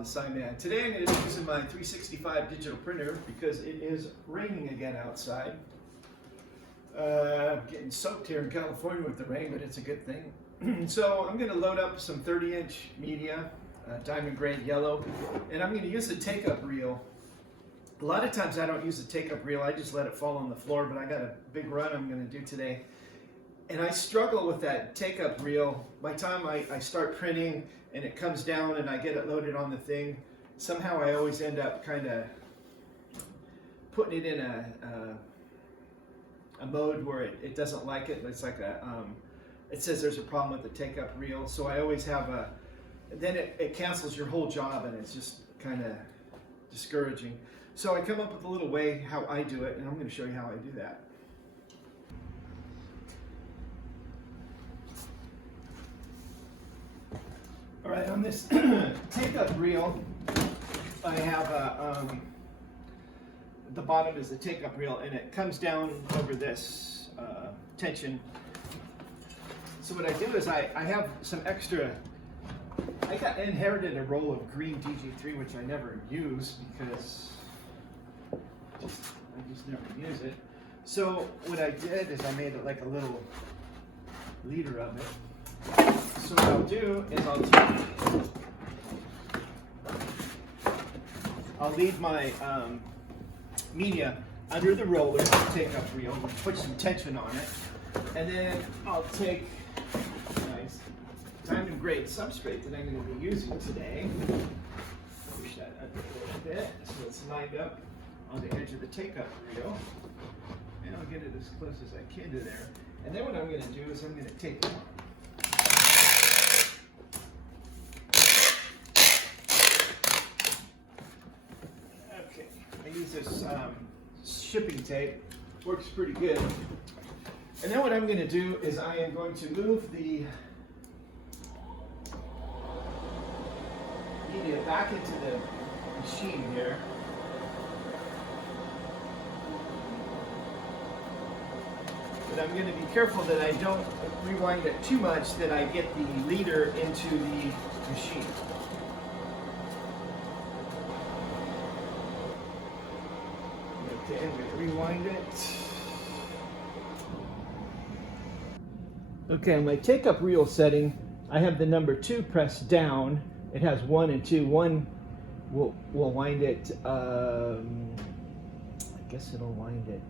Bob the Sign Man. Today I'm going to be using my 365 digital printer because it is raining again outside. I'm getting soaked here in California with the rain, but it's a good thing. So I'm going to load up some 30-inch media, diamond grade yellow, and I'm going to use a take-up reel. A lot of times I don't use a take-up reel, I just let it fall on the floor, but I got a big run I'm going to do today. And I struggle with that take-up reel. By the time I start printing and it comes down and I get it loaded on the thing, somehow I always end up kind of putting it in a mode where it doesn't like it. It's like it says there's a problem with the take-up reel. So I always have then it cancels your whole job and it's just kind of discouraging. So I come up with a little way how I do it, and I'm going to show you how I do that. All right, on this take-up reel, I have the bottom is the take-up reel, and it comes down over this tension. So what I do is I have some extra. I inherited a roll of green DG3, which I never use because I just never use it. So what I did is I made it like a little liter of it. So what I'll do is I'll leave my media under the roller, take-up reel, put some tension on it, and then I'll take nice diamond grade substrate that I'm going to be using today. Push that up a little bit so it's lined up on the edge of the take-up reel, and I'll get it as close as I can to there. And then what I'm going to do is I'm going to take it. Okay, I use this shipping tape. Works pretty good. And then what I'm going to do is I am going to move the media back into the machine here. But I'm going to be careful that I don't rewind it too much, that I get the leader into the machine. Okay, I'm going to rewind it. Okay, on my take-up reel setting, I have the number 2 pressed down. It has 1 and 2. 1 will wind it, I guess it'll wind it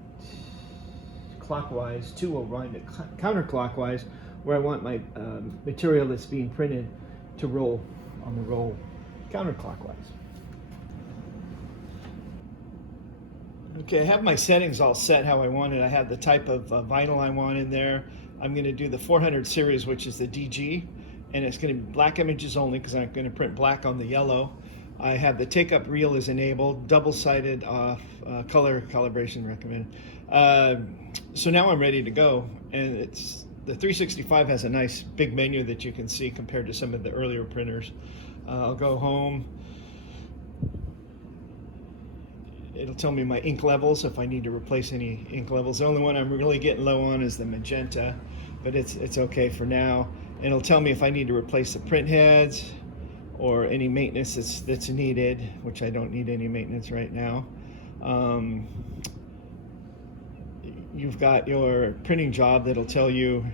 clockwise. 2 will wind it counterclockwise, where I want my material that's being printed to roll on the roll counterclockwise. Okay, I have my settings all set how I want it. I have the type of vinyl I want in there. I'm going to do the 400 series, which is the DG, and it's going to be black images only because I'm going to print black on the yellow. I have the take-up reel is enabled, double-sided off, color calibration recommended. So now I'm ready to go, and the 365 has a nice big menu that you can see compared to some of the earlier printers. I'll go home. It'll tell me my ink levels if I need to replace any ink levels. The only one I'm really getting low on is the magenta, but it's okay for now. And it'll tell me if I need to replace the print heads or any maintenance that's needed, which I don't need any maintenance right now. You've got your printing job that'll tell you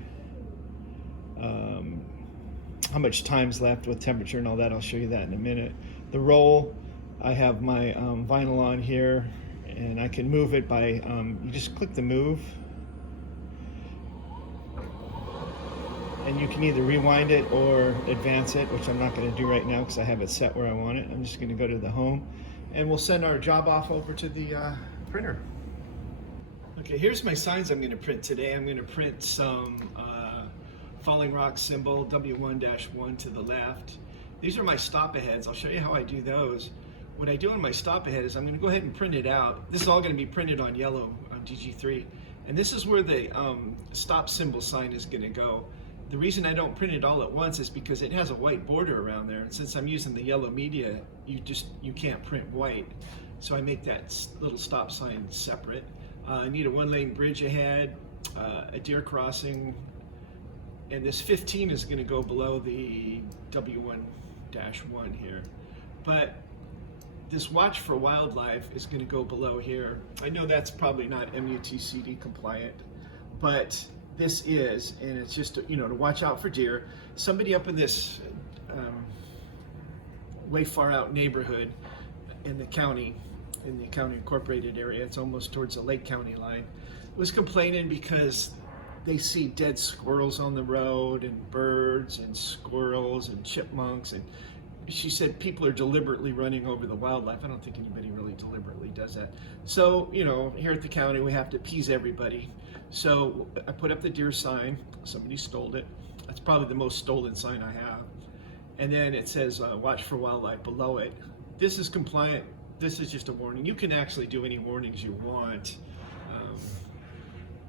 how much time's left with temperature and all that. I'll show you that in a minute. The roll, I have my vinyl on here, and I can move it by, you just click the move, and you can either rewind it or advance it, which I'm not going to do right now because I have it set where I want it. I'm just going to go to the home, and we'll send our job off over to the printer. Okay, here's my signs I'm going to print today. I'm going to print some falling rock symbol, W1-1 to the left. These are my stop aheads. I'll show you how I do those. What I do on my stop ahead is I'm going to go ahead and print it out. This is all going to be printed on yellow on DG3. And this is where the stop symbol sign is going to go. The reason I don't print it all at once is because it has a white border around there. And since I'm using the yellow media, you can't print white. So I make that little stop sign separate. I need a 1-lane bridge ahead, a deer crossing, and this 15 is going to go below the W1-1 here. But this watch for wildlife is going to go below here. I know that's probably not MUTCD compliant, but this is, and it's just, you know, to watch out for deer. Somebody up in this way far out neighborhood in the county incorporated area, it's almost towards the Lake County line, was complaining because they see dead squirrels on the road and birds and squirrels and chipmunks, and she said people are deliberately running over the wildlife. I don't think anybody really deliberately does that. So, you know, here at the county, we have to appease everybody. So I put up the deer sign. Somebody stole it. That's probably the most stolen sign I have. And then it says, watch for wildlife below it. This is compliant. This is just a warning. You can actually do any warnings you want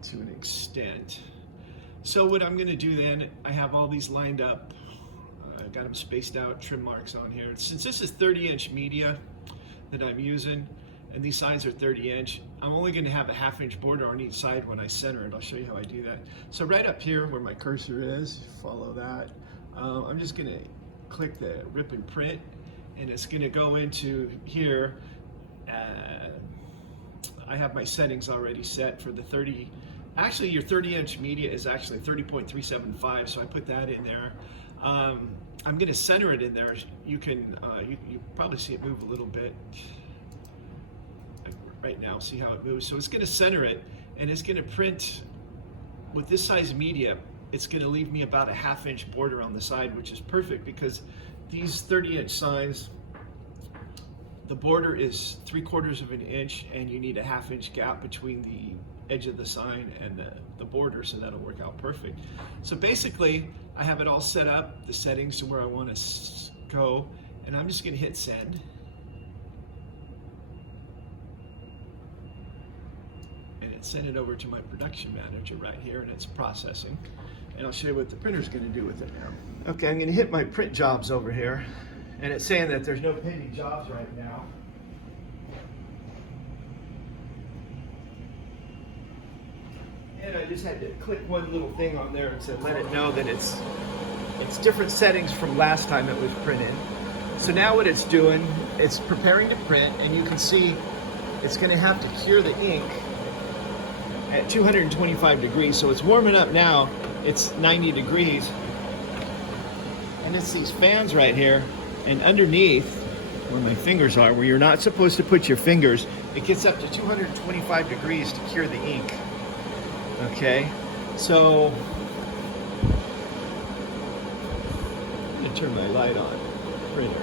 to an extent. So what I'm going to do then, I have all these lined up. I've got them spaced out, trim marks on here. Since this is 30-inch media that I'm using, and these signs are 30-inch, I'm only going to have a 1/2-inch border on each side when I center it. I'll show you how I do that. So right up here where my cursor is, follow that. I'm just going to click the rip and print, and it's going to go into here. I have my settings already set for the 30. Actually, your 30-inch media is actually 30.375, so I put that in there. I'm going to center it in there. You can you probably see it move a little bit right now. See how it moves? So it's going to center it, and it's going to print with this size media. It's going to leave me about a 1/2-inch border on the side, which is perfect because these 30-inch signs, the border is 3/4 of an inch, and you need a 1/2-inch gap between the edge of the sign and the border, so that'll work out perfect. So basically, I have it all set up, the settings to where I want to go, and I'm just going to hit send. And it sent it over to my production manager right here, and it's processing. And I'll show you what the printer's going to do with it now. Okay, I'm going to hit my print jobs over here, and it's saying that there's no pending jobs right now. And I just had to click one little thing on there and said, let it know that it's different settings from last time it was printed. So now what it's doing, it's preparing to print, and you can see it's going to have to cure the ink at 225 degrees. So it's warming up now. It's 90 degrees. And it's these fans right here, and underneath where my fingers are, where you're not supposed to put your fingers, it gets up to 225 degrees to cure the ink. Okay, so I'm going to turn my light on, printer.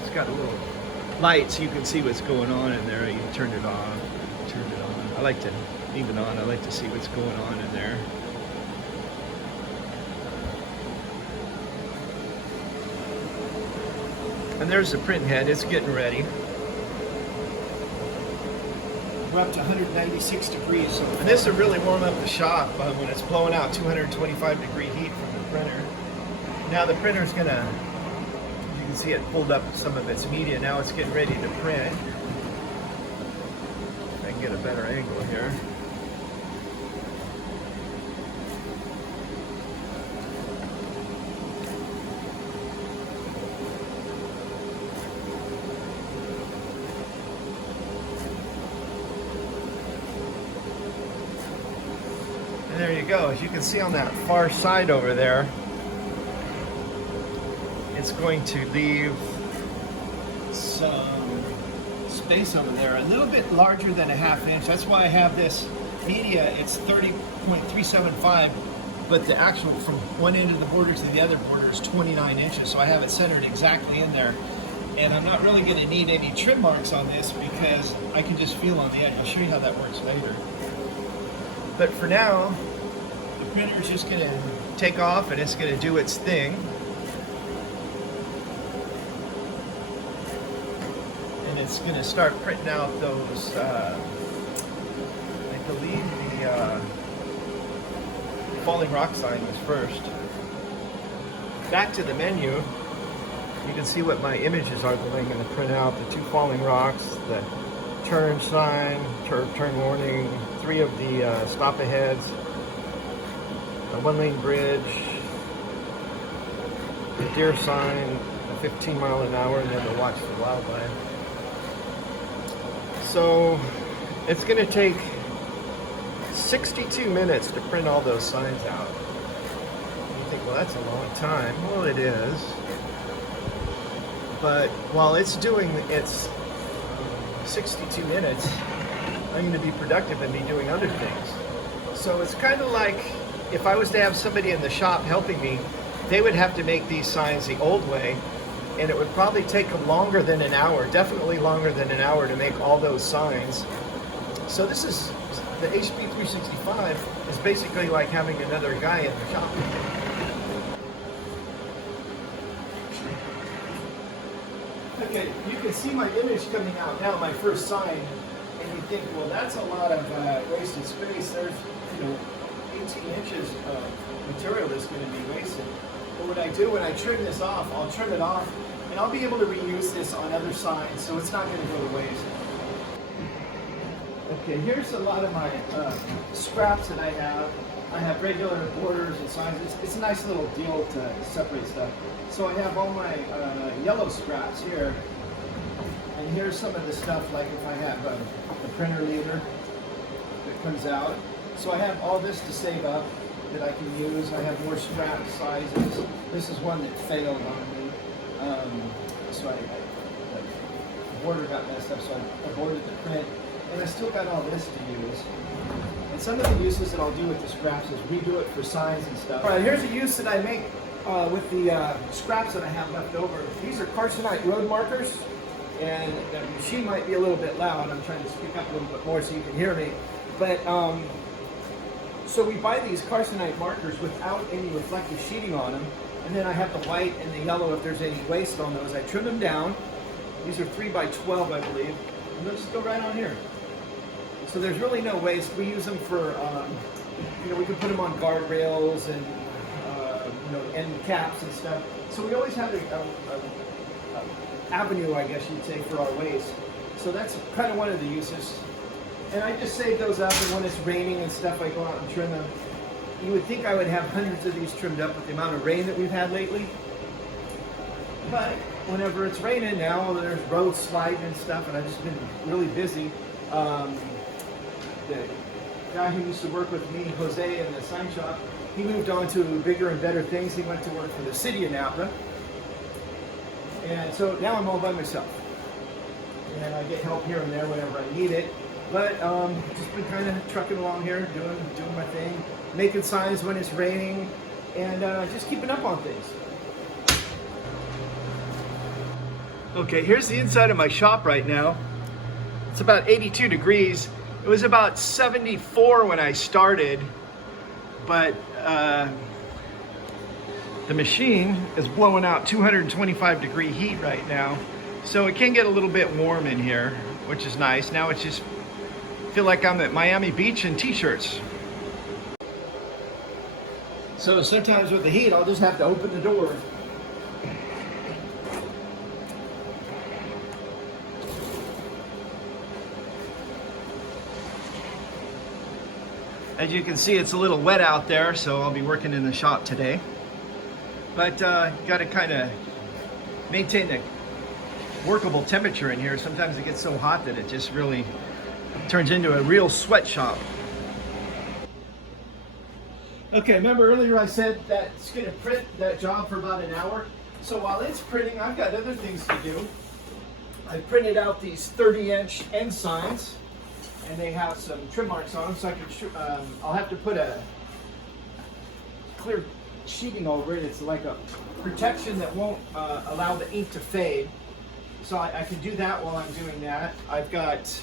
It's got a little light so you can see what's going on in there. You can turn it on, turn it on. I like to leave it on. I like to see what's going on in there. And there's the print head. It's getting ready. We're up to 196 degrees. And this will really warm up the shop when it's blowing out 225 degree heat from the printer. Now the printer's gonna, you can see it pulled up some of its media. Now it's getting ready to print. If I can get a better angle here. And there you go. As you can see on that far side over there, it's going to leave some space over there, a little bit larger than a 1/2 inch. That's why I have this media. It's 30.375, but the actual from one end of the border to the other border is 29 inches. So I have it centered exactly in there. And I'm not really going to need any trim marks on this because I can just feel on the edge. I'll show you how that works later. But for now, the printer is just going to take off and it's going to do its thing. And it's going to start printing out those, I believe the falling rock sign was first. Back to the menu, you can see what my images are that I'm going to print out. The 2 falling rocks, the turn sign, turn warning, 3 of the stop aheads, a 1-lane bridge, the deer sign, a 15 mile an hour, and then the watch the wildlife. So it's going to take 62 minutes to print all those signs out. You think, well, that's a long time. Well, it is. But while it's doing its 62 minutes, I'm going to be productive and be doing other things. So it's kind of like if I was to have somebody in the shop helping me, they would have to make these signs the old way, and it would probably take them longer than an hour, definitely longer than an hour to make all those signs. So this is, the HP 365 is basically like having another guy in the shop. Okay, you can see my image coming out now, my first sign, and you think, well, that's a lot of wasted space. There's, 18 inches of material that's going to be wasted. But what I do when I trim this off, I'll trim it off, and I'll be able to reuse this on other signs, so it's not going to go to waste. Okay, here's a lot of my scraps that I have. I have regular borders and signs. It's a nice little deal to separate stuff. So I have all my yellow scraps here. And here's some of the stuff, like if I have the printer leader that comes out. So I have all this to save up that I can use. I have more scrap sizes. This is one that failed on me. So the border got messed up, so I aborted the print. And I still got all this to use. And some of the uses that I'll do with the scraps is redo it for signs and stuff. All right, here's a use that I make with the scraps that I have left over. These are Carcinite road markers, and the machine might be a little bit loud. I'm trying to speak up a little bit more so you can hear me. But so we buy these Carcinite markers without any reflective sheeting on them, and then I have the white and the yellow if there's any waste on those. I trim them down. These are 3 by 12, I believe, and those just go right on here. So there's really no waste. We use them for, we can put them on guardrails and, end caps and stuff. So we always have a avenue, I guess you'd say, for our waste. So that's kind of one of the uses. And I just save those up, and when it's raining and stuff, I go out and trim them. You would think I would have hundreds of these trimmed up with the amount of rain that we've had lately. But whenever it's raining now, there's roads sliding and stuff, and I've just been really busy. The guy who used to work with me, Jose, in the sign shop, he moved on to bigger and better things. He went to work for the city of Napa. And so now I'm all by myself. And I get help here and there whenever I need it. But just been kind of trucking along here, doing my thing, making signs when it's raining, and just keeping up on things. Okay, here's the inside of my shop right now. It's about 82 degrees. It was about 74 when I started, but the machine is blowing out 225 degree heat right now. So it can get a little bit warm in here, which is nice. Now it's just feel like I'm at Miami Beach in t-shirts. So sometimes with the heat, I'll just have to open the door. As you can see, it's a little wet out there, so I'll be working in the shop today. But got to kind of maintain a workable temperature in here. Sometimes it gets so hot that it just really turns into a real sweatshop. Okay, remember earlier I said that it's going to print that job for about an hour? So while it's printing, I've got other things to do. I printed out these 30-inch end signs, and they have some trim marks on them, so I can I'll have to put a clear sheeting over it. It's like a protection that won't allow the ink to fade. So I can do that while I'm doing that. I've got,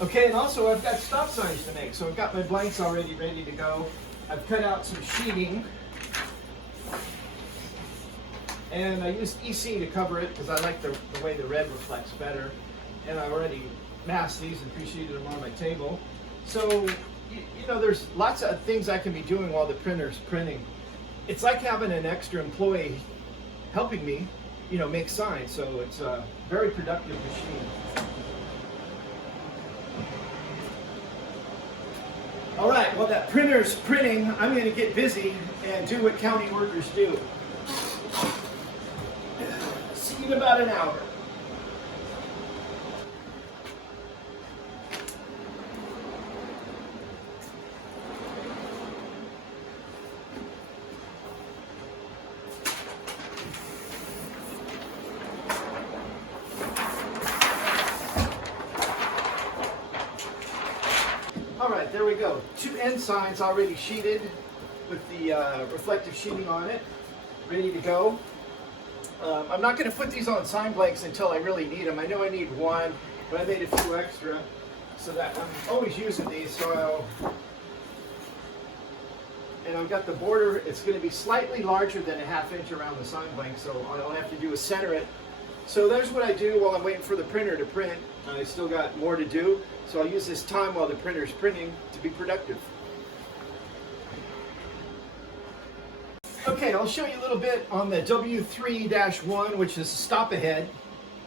okay, and also I've got stop signs to make. So I've got my blanks already ready to go. I've cut out some sheeting. And I used EC to cover it because I like the way the red reflects better. And I already masked these and pre-sheeted them on my table. So, there's lots of things I can be doing while the printer's printing. It's like having an extra employee helping me, make signs. So it's a very productive machine. All right, well, that printer's printing. I'm going to get busy and do what county workers do. in about an hour. All right, there we go. 2 end signs already sheeted with the reflective sheeting on it, ready to go. I'm not going to put these on sign blanks until I really need them. I know I need 1, but I made a few extra so that I'm always using these. So and I've got the border. It's going to be slightly larger than a 1/2 inch around the sign blank, so all I have to do is center it. So there's what I do while I'm waiting for the printer to print. I still got more to do, so I'll use this time while the printer's printing to be productive. Okay, I'll show you a little bit on the W3-1, which is stop ahead.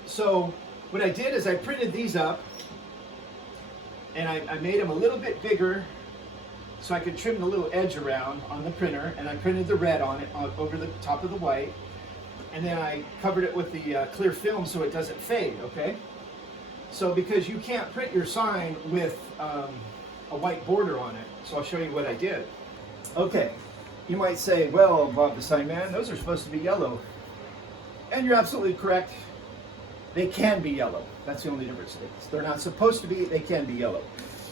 So what I did is I printed these up, and I made them a little bit bigger so I could trim the little edge around on the printer, and I printed the red on it over the top of the white, and then I covered it with the clear film so it doesn't fade, okay? So because you can't print your sign with a white border on it, so I'll show you what I did. Okay, you might say, well, Bob the Sign Man, those are supposed to be yellow. And you're absolutely correct. They can be yellow. That's the only difference. They're not supposed to be, they can be yellow.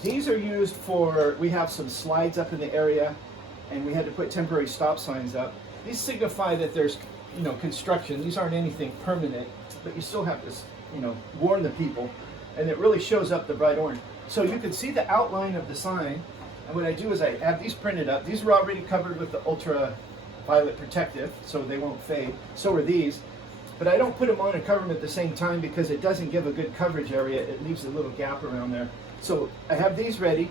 These are used for, we have some slides up in the area, and we had to put temporary stop signs up. These signify that there's, construction. These aren't anything permanent, but you still have to, warn the people. And it really shows up the bright orange. So you can see the outline of the sign. And what I do is I have these printed up. These were already covered with the ultraviolet protective, so they won't fade. So are these. But I don't put them on and cover them at the same time because it doesn't give a good coverage area. It leaves a little gap around there. So I have these ready.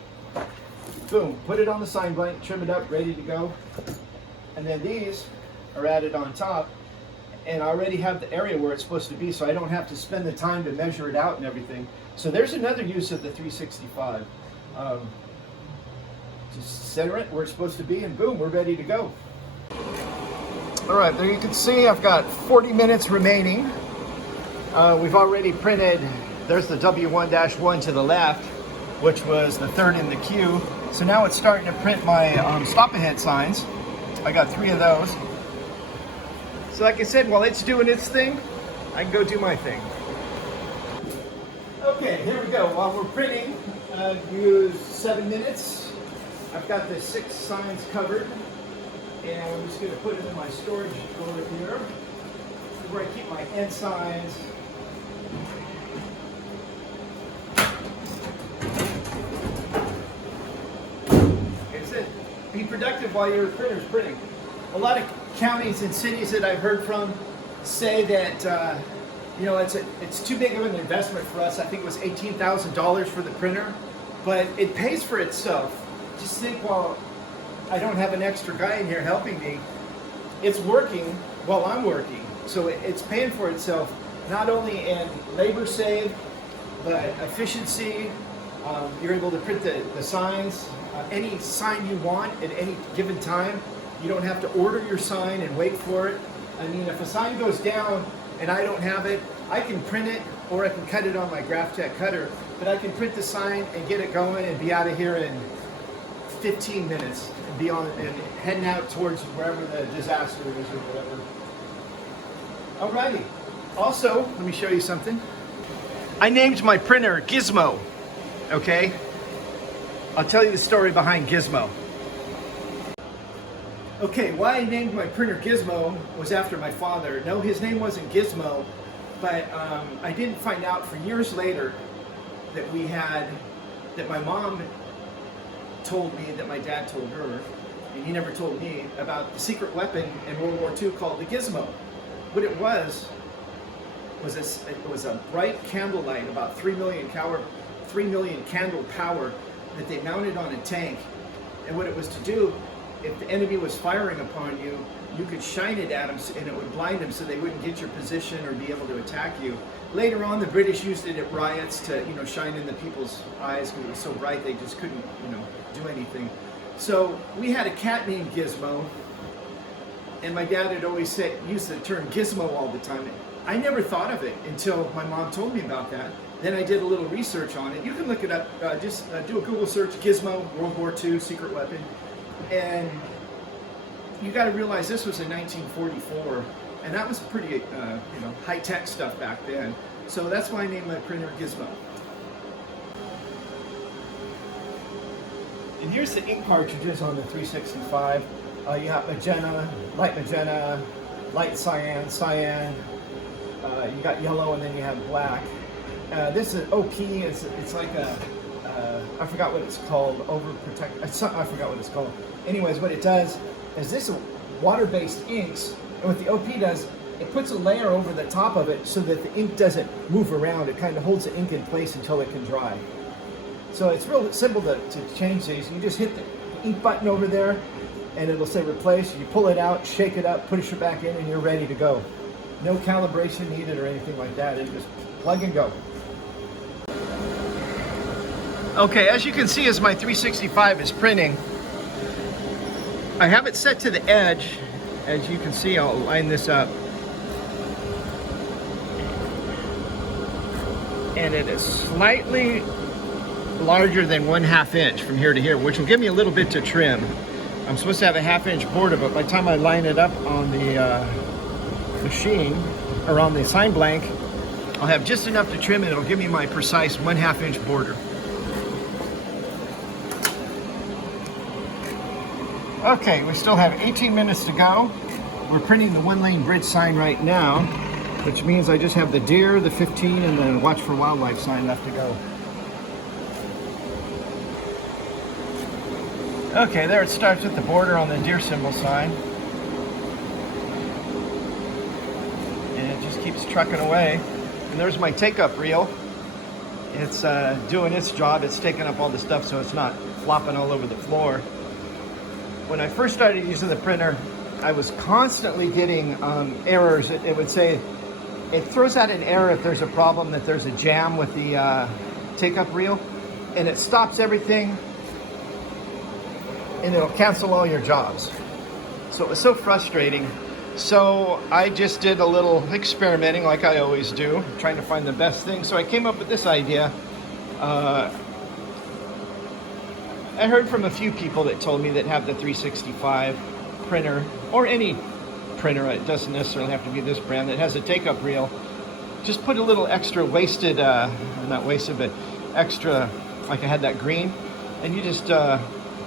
Boom, put it on the sign blank, trim it up, ready to go. And then these are added on top. And I already have the area where it's supposed to be, so I don't have to spend the time to measure it out and everything. So there's another use of the 365. Just center it where it's supposed to be, and boom, we're ready to go. All right, there you can see I've got 40 minutes remaining. We've already printed, there's the W1-1 to the left, which was the 3rd in the queue. So now it's starting to print my stop ahead signs. I got 3 of those. So like I said, while it's doing its thing, I can go do my thing. Okay, here we go. While we're printing, use 7 minutes. I've got the 6 signs covered, and I'm just going to put it in my storage drawer here, where I keep my end signs. That's it. Be productive while your printer's printing. A lot of counties and cities that I've heard from say that it's too big of an investment for us. I think it was $18,000 for the printer, but it pays for itself. Just think, well, I don't have an extra guy in here helping me. It's working while I'm working, so it's paying for itself, not only in labor save, but efficiency. You're able to print the signs, any sign you want at any given time. You don't have to order your sign and wait for it. I mean, if a sign goes down and I don't have it, I can print it, or I can cut it on my Graphtec cutter, but I can print the sign and get it going and be out of here in 15 minutes and be on and heading out towards wherever the disaster is or whatever. Alrighty. Also, let me show you something. I named my printer Gizmo. Okay? I'll tell you the story behind Gizmo. Okay, why I named my printer Gizmo was after my father. No, his name wasn't Gizmo, but I didn't find out for years later that my mom told me that my dad told her, and he never told me, about the secret weapon in World War II called the Gizmo. What it was a bright candle light, about 3 million candle power, that they mounted on a tank. And what it was to do, if the enemy was firing upon you, you could shine it at them and it would blind them so they wouldn't get your position or be able to attack you. Later on, the British used it at riots to shine in the people's eyes because it was so bright they just couldn't do anything. So we had a cat named Gizmo, and my dad had always used the term gizmo all the time. I never thought of it until my mom told me about that. Then I did a little research on it. You can look it up, just do a Google search, Gizmo, World War II, secret weapon. And you got to realize this was in 1944, and that was pretty high-tech stuff back then. So that's why I named my printer Gizmo. And here's the ink cartridges on the 365. You have magenta, light cyan, cyan. You got yellow, and then you have black. This is OP. It's like a I forgot what it's called. Overprotect. I forgot what it's called. Anyways, what it does is this is water-based inks, and what the OP does, it puts a layer over the top of it so that the ink doesn't move around. It kind of holds the ink in place until it can dry. So it's real simple to change these. You just hit the ink button over there, and it'll say replace. You pull it out, shake it up, push it back in, and you're ready to go. No calibration needed or anything like that. It's just plug and go. Okay, as you can see, as my 365 is printing, I have it set to the edge. As you can see, I'll line this up. And it is slightly larger than 1/2 inch from here to here, which will give me a little bit to trim. I'm supposed to have a 1/2 inch border, but by the time I line it up on the machine, or on the sign blank, I'll have just enough to trim, and it'll give me my precise 1/2 inch border. Okay, we still have 18 minutes to go. We're printing the 1-lane bridge sign right now, which means I just have the deer, the 15, and the watch for wildlife sign left to go. Okay, there it starts with the border on the deer symbol sign. And it just keeps trucking away. And there's my take-up reel. It's doing its job. It's taking up all the stuff so it's not flopping all over the floor. When I first started using the printer, I was constantly getting errors. It would say, it throws out an error if there's a problem, that there's a jam with the take-up reel, and it stops everything, and it'll cancel all your jobs. So it was so frustrating. So I just did a little experimenting like I always do, trying to find the best thing. So I came up with this idea. I heard from a few people that told me that have the 365 printer, or any printer, it doesn't necessarily have to be this brand, that has a take-up reel. Just put a little extra wasted, not wasted, but extra, like I had that green, and you just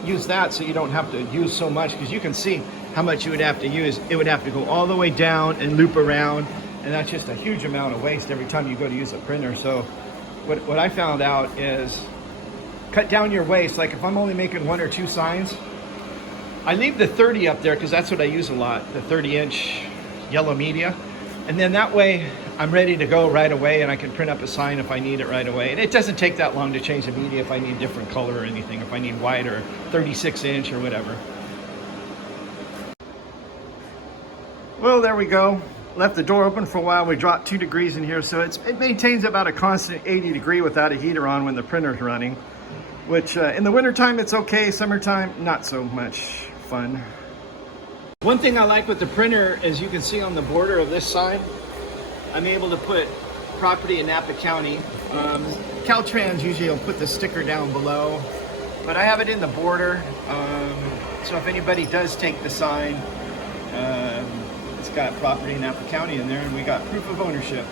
use that so you don't have to use so much, because you can see how much you would have to use. It would have to go all the way down and loop around, and that's just a huge amount of waste every time you go to use a printer. So what I found out is, cut down your waste. Like if I'm only making 1 or 2 signs, I leave the 30 up there because that's what I use a lot, the 30-inch yellow media. And then that way I'm ready to go right away, and I can print up a sign if I need it right away. And it doesn't take that long to change the media if I need different color or anything, if I need white or 36-inch or whatever. Well, there we go. Left the door open for a while. We dropped 2 degrees in here, so it maintains about a constant 80 degree without a heater on when the printer's running. Which in the wintertime it's okay, summertime not so much fun. One thing I like with the printer, as you can see on the border of this sign, I'm able to put property in Napa County. Caltrans usually will put the sticker down below, but I have it in the border. So if anybody does take the sign, it's got property in Napa County in there, and we got proof of ownership.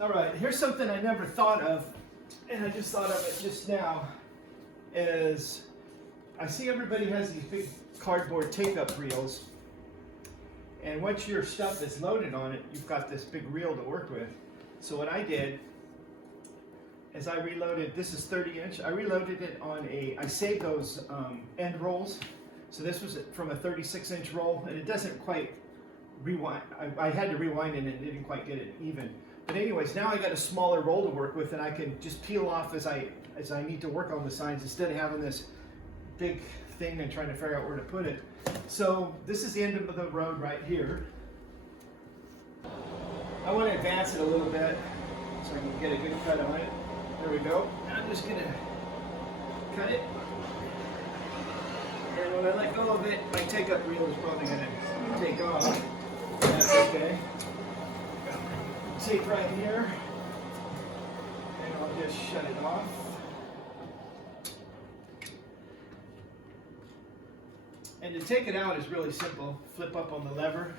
All right, here's something I never thought of, and I just thought of it just now, is I see everybody has these big cardboard take-up reels, and once your stuff is loaded on it, you've got this big reel to work with. So what I did is I reloaded, this is 30-inch, I reloaded it on I saved those end rolls. So this was from a 36-inch roll, and it doesn't quite rewind. I had to rewind it, and it didn't quite get it even. But anyways, now I got a smaller roll to work with, and I can just peel off as I need to work on the signs, instead of having this big thing and trying to figure out where to put it. So this is the end of the road right here. I want to advance it a little bit so I can get a good cut on it. There we go. I'm just going to cut it. And when I let go of it, my take-up reel is probably going to take off. That's okay. Tape right here, and I'll just shut it off. And to take it out is really simple. Flip up on the lever,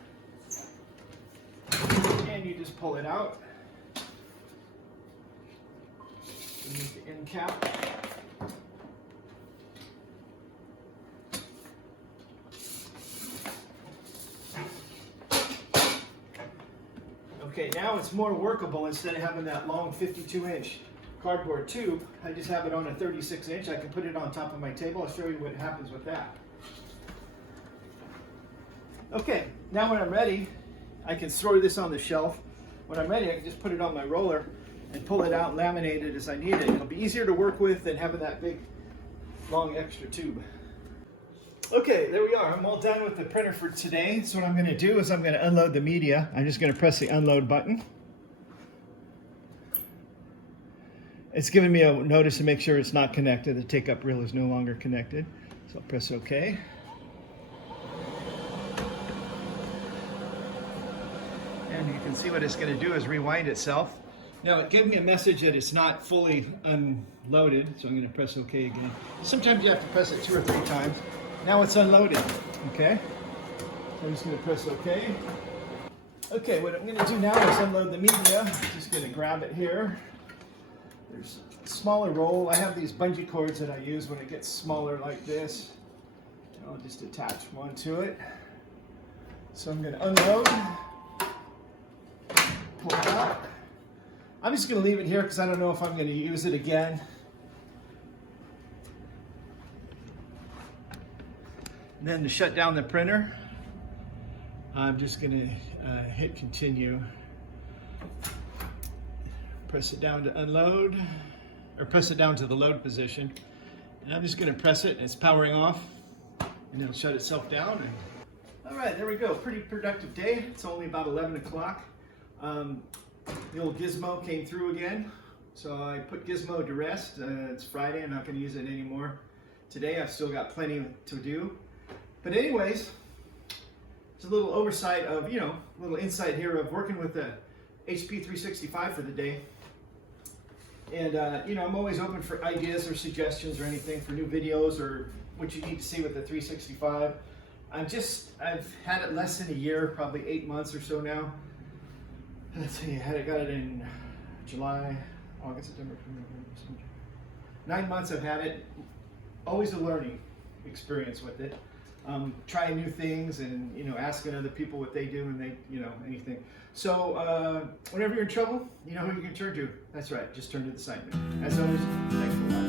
and you just pull it out. Remove the end cap. Okay, now it's more workable. Instead of having that long 52-inch cardboard tube, I just have it on a 36-inch. I can put it on top of my table. I'll show you what happens with that. Okay, now when I'm ready, I can store this on the shelf. When I'm ready, I can just put it on my roller and pull it out and laminate it as I need it. It'll be easier to work with than having that big, long extra tube. Okay, there we are. I'm all done with the printer for today. So what I'm going to do is I'm going to unload the media. I'm just going to press the unload button. It's giving me a notice to make sure it's not connected. The take-up reel is no longer connected. So I'll press OK. And you can see what it's going to do is rewind itself. Now it gave me a message that it's not fully unloaded, so I'm going to press OK again. Sometimes you have to press it 2 or 3 times. Now it's unloaded, okay? So I'm just going to press OK. Okay, what I'm going to do now is unload the media. I'm just going to grab it here. There's a smaller roll. I have these bungee cords that I use when it gets smaller like this. I'll just attach one to it. So I'm going to unload. Pull it out. I'm just going to leave it here because I don't know if I'm going to use it again. And then to shut down the printer, I'm just going to hit continue. Press it down to unload, or press it down to the load position. And I'm just going to press it, and it's powering off, and it'll shut itself down. All right, there we go. Pretty productive day. It's only about 11 o'clock. The old gizmo came through again, so I put gizmo to rest. It's Friday. I'm not going to use it anymore today. I've still got plenty to do. But anyways, it's a little oversight of, a little insight here of working with the HP 365 for the day. And, I'm always open for ideas or suggestions or anything for new videos or what you need to see with the 365. I've had it less than a year, probably 8 months or so now. Let's see, I got it in July, August, September, October. 9 months I've had it. Always a learning experience with it. Trying new things and, asking other people what they do and they, anything. So, whenever you're in trouble, you know who you can turn to. That's right, just turn to the site. As always, thanks for watching.